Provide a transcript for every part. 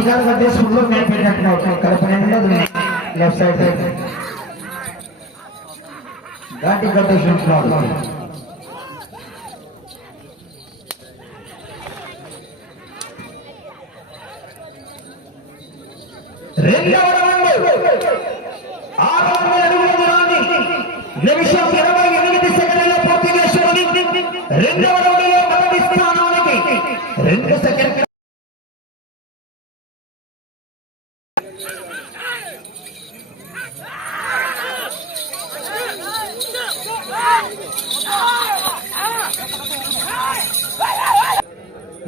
ఇంటికాడ కట్టేసి ముందు మేము పెట్టినట్టు Kadapa నిండదు left side side Ghaati కట్టేసి ఉంటున్నాడు రెండవ రౌండ్ ఆరు వందల అడుగుల దూరాన్ని నిమిషం ఇరవై ఎనిమిది సెకండ్లలో పూర్తి చేసుకుని రెండవ రౌండ్లో మొదటి స్థానానికి రెండు సెకండ్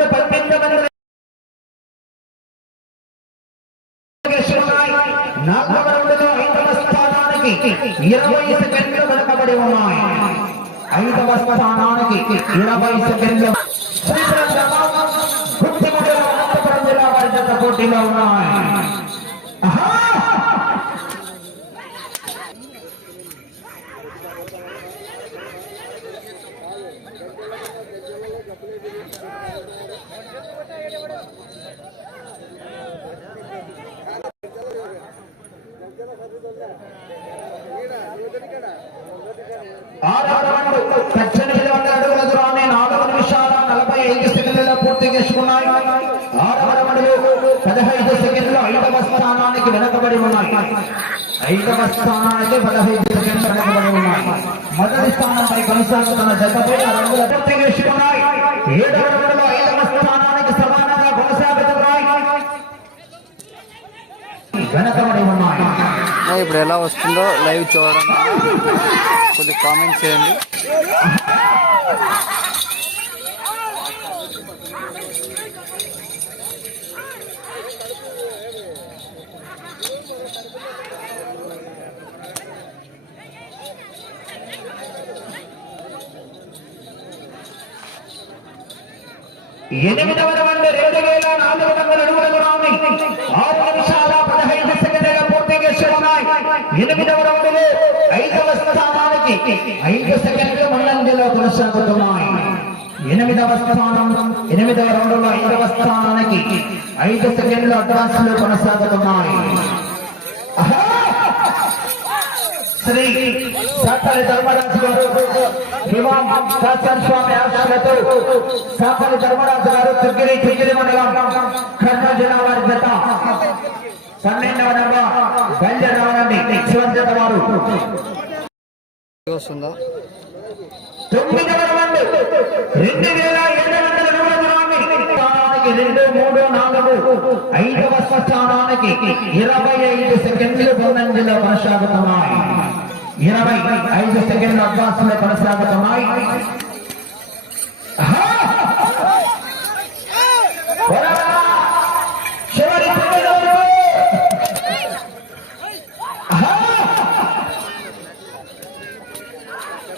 రౌండ్ పూర్తి వందల నాలుగవ రౌండ్లో ఐదవ స్థానానికి ఇరవై సెకండ్లు వెనకబడి ఉన్నాయి ఐదవ స్థానానికి ఇరవై సెకండ్లు పోటీలో ఉన్నాయి ఆహా! ఆరవ రౌండ్ పద్దెనిమిది వందల అడుగుల దూరాన్ని నాలుగు నిమిషాల నలభై ఐదు సెకండ్లలో పూర్తి చేసుకున్నాయి పదహైదు సెకండ్లు ఐదవ స్థానానికి వెనకబడి ఉన్నాయి ఐదవ స్థానానికి పదహైదు సెకండ్లు వెనకబడి ఉన్నాయి మొదటి స్థానంపై కొనసాగుతున్న జతపై రంగుల పూర్తి చేసుకున్నాయి ఏడవ ఐదవ స్థానానికి సమానంగా కొనసాగుతున్నాయి వెనకబడి ఉన్నాయి. ఇప్పుడు ఎలా వస్తుందో లైవ్ చూడడం కొద్దిగా కామెంట్ చేయండి. ఎనిమిదవ రౌండ్ రెండు వేల నాలుగు వందల అడుగుల దూరాన్ని ఎనిమిదవ రౌండ్లో ఐదవ స్థానానికి ఐదు సెకండ్లు ముందంజలో కొనసాగుతున్నాయి. ఎనిమిదవ స్థానం ఎనిమిదవ రౌండ్లో ఐదవ స్థానానికి ఐదు సెకండ్లు అడ్వాన్స్లో కొనసాగుతున్నాయి శ్రీ సాకలి ధర్మరాజు గారు హిమాం శాస్త్ర స్వామి ఆశలతో సాకలి ధర్మరాజు గారు తుర్గిరి తుర్గిరి మండలం కర్నూలు జిల్లా వారి జత. పన్నెండవ నెంబర్ బయలుదేరవాలండి శివన్ జత వారు వస్తుందా? తొమ్మిదవ రౌండ్ రెండు వేల ఏడు వందల స్థానానికి రెండు మూడు నాలుగు ఐదవ స్థానానికి ఇరవై ఐదు సెకండ్లు ముందంజలో కొనసాగుతున్నాయి. ఇరవై ఐదు సెకండ్లు అడ్వాన్స్లో కొనసాగుతున్నాయి.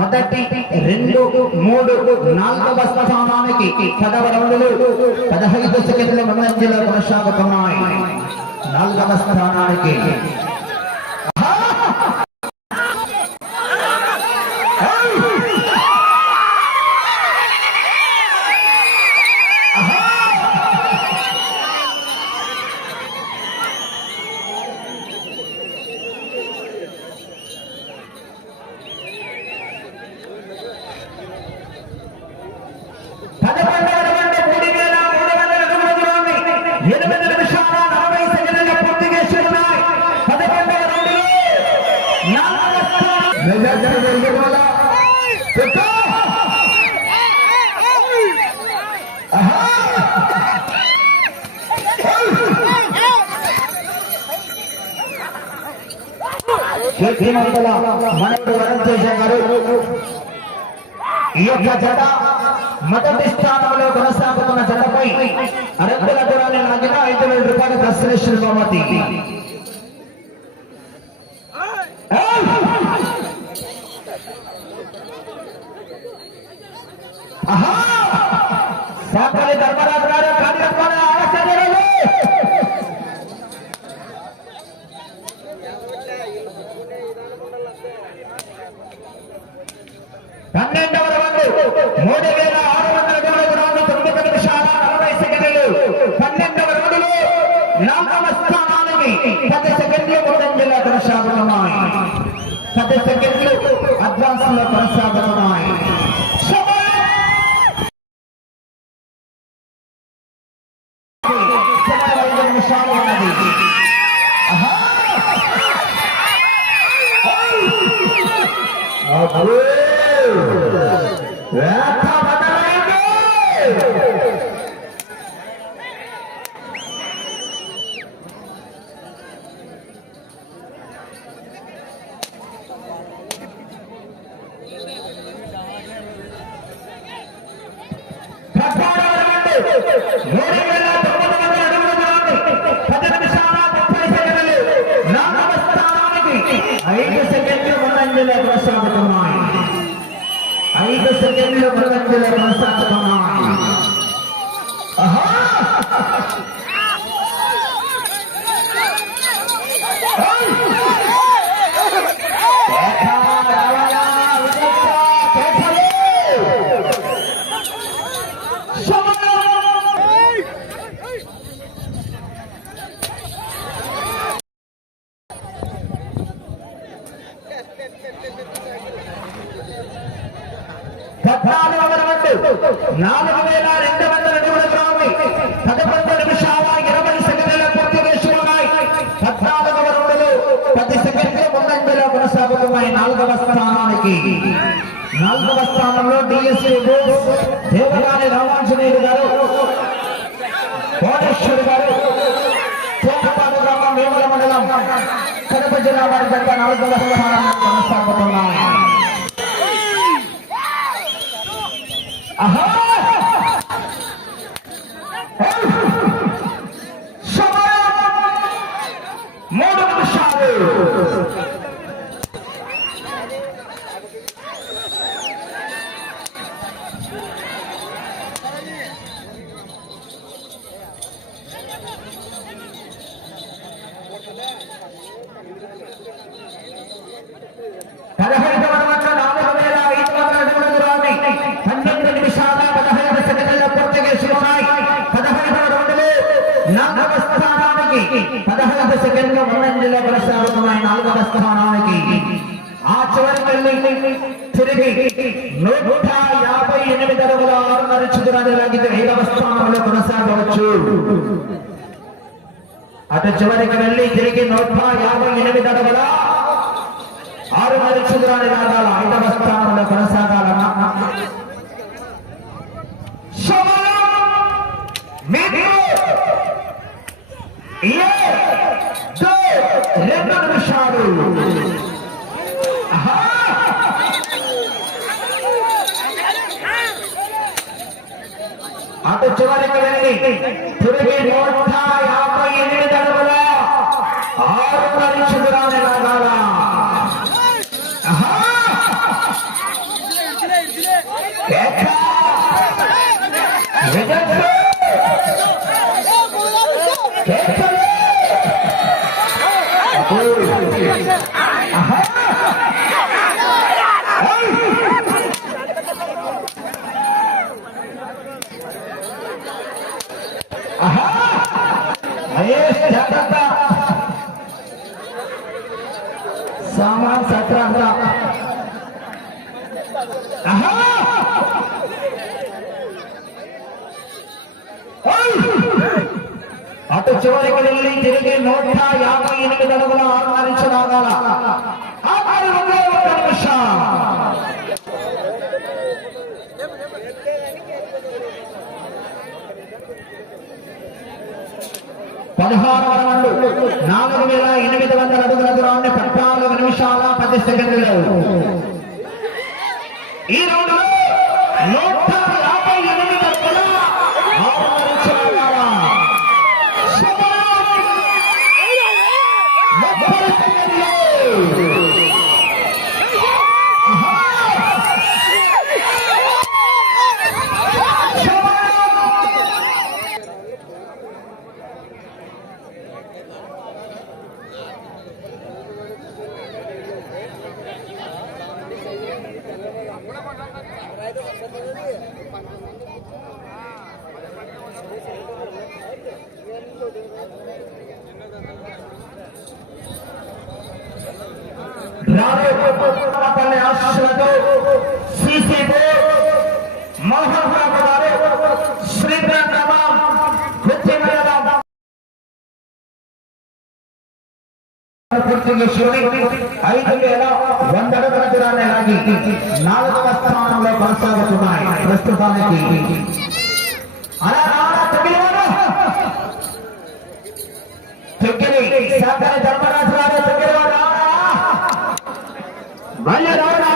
మొదటి రెండు మూడు నాలుగవ స్థానానికి పదవ రౌండ్లు పదహైదు సెకండ్ల ముందంజలో కొనసాగుతున్నాయి. నాలుగవ స్థానానికి పదకొండవ రౌండ్ మూడు వేల మూడు వందల అడుగుల దూరాన్ని ఎనిమిది నిమిషాల నలభై సెకండ్ల పూర్తి చేసి ఉన్నాయి పదకొండవ రౌండ్లో నాలుగవ స్థానం మెజార్టీ పెరిగిపోల. పెట్టు. ఆహా. శ్రీమంతుల మనకు వరం చేశారు. ఈ యొక్క జట మొదటి స్థానంలో కొనసాగుతున్న జటపై అరకుల దూరాన్ని లాగిన ఐదు వేల రూపాయలు దర్శనేశ్వర బహుమతి. ఏయ్! సాపల్లి ధర్మరాజు గారు పన్నెండవ మూడు వేల ఆరు వందల అడుగుల రౌండ్ తొమ్మిది నిమిషాల అరవై సెకండ్లు పన్నెండవ రౌండ్లో నాలుగవ స్థానానికి పది సెకండ్లు ముందంజలో కొనసాగుతున్నాయి పది సెకండ్లు అడ్వాన్స్లో కొనసాగుతున్నాయి సమయం ఐదు నిమిషాలు ఉన్నది ఆహా! Yeah. কেন্দ্রীয় প্রবেশ পেলে সংস্থার Shut up! నాలుగవ స్థానానికి నాలుగవ స్థానంలో డిఎస్సీ దేవగాని రామాంజనేయులు గారు కోటేశ్వరి గారు తోటపాడు గ్రామం వేముల మండలం కడప జిల్లా వారి దగ్గర నాలుగవ స్థానంలో కొనసాగుతున్నాయి ఆహా! సమయం మూడు నిమిషాలు అత్యధికంగా జిల్లా కొనసాగుతున్నాయి నాలుగవ స్థానానికి ఆ చివరికి తిరిగి నూట యాభై ఎనిమిది అడుగుల ఆరున్నర చదురాన్ని లాగితే ఐదవ స్థానంలో కొనసాగవచ్చు. అటు చివరికి వెళ్ళి తిరిగి నూట యాభై ఎనిమిది అడుగుల ఆరున్నర చదురాన్ని ಜವಾರಿ ಕಡೆಯಲ್ಲಿ ತಿರುಗಿ నూట యాభై ఎనిమిది అడుగుల ఆరున్నర ఇంచు ఆఖరి ఒకే ఒక్క నిమిషం. పదహారు రౌండ్లు నాలుగు వేల ఎనిమిది వందల అడుగుల దూరాన్ని పద్నాలుగు నిమిషాల పది సెకండ్లు. ఈ రౌండ్ গ্রামের উপর আসলে সিসি মহা ఐదు వేల వంద అడుగుల దూరాన్ని లాగి నాలుగవ స్థానంలో కొనసాగుతున్నాయి ప్రస్తుతానికి అలా రారా తగిలివాడు తెగ్గిరి సాగర ధర్మరాజు గారు తెగ్గిరివాడు రారా మళ్ళీ రారా